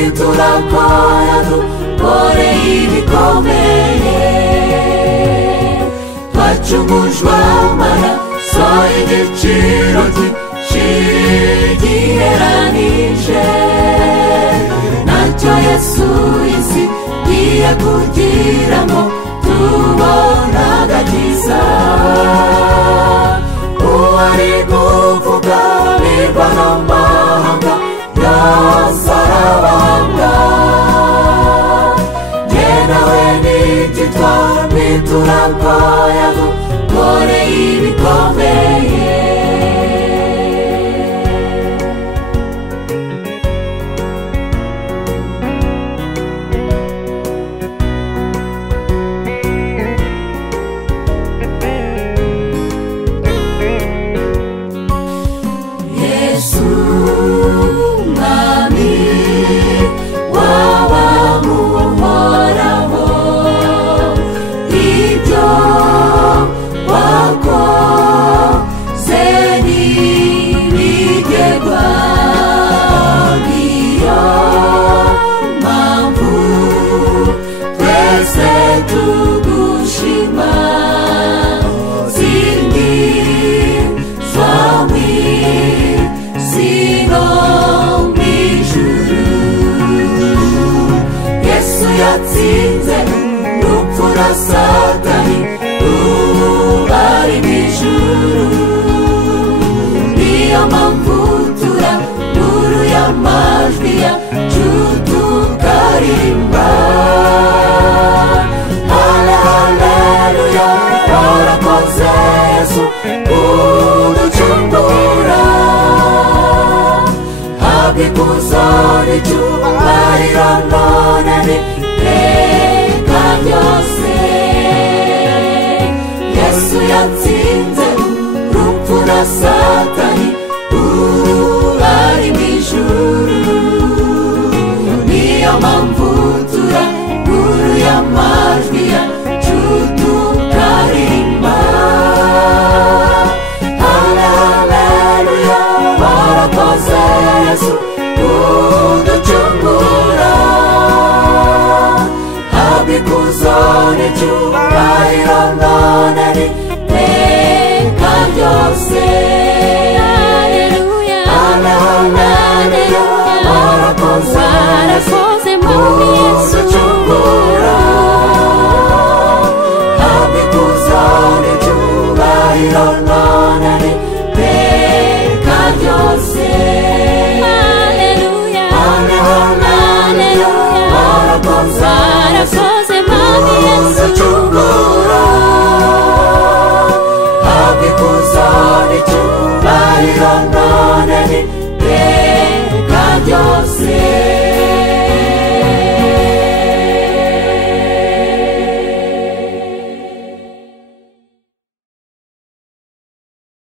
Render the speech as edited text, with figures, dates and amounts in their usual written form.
twitura ko yadukoreye ibikomeye twacungujwe amaraso y'igiciro giheranije nacyo Yesu isi igiye kugira ngo tubone agakiza uwari kuvuganirwa n'amahanga yose arabahanga jye nawe nititwa twitura ko yadukoreye ibikomeye yatsinze urupfu na Satani ari mu ijuru niyo mpamvu turaguruye amajwi yacu tukaririmba haleluya warakoze Yesu kuducungura habwa ikuzo n'icyubahiro none n'iteka ryose Yesu yatsinze urupfu na Satani ari mu ijuru niyo mpamvu turaguruye amajwi yacu tukaririmba haleluya warakoze Yesu kuducungura habwa ikuzo n'icyubahiro none n'iteka ryose haleluya warakoze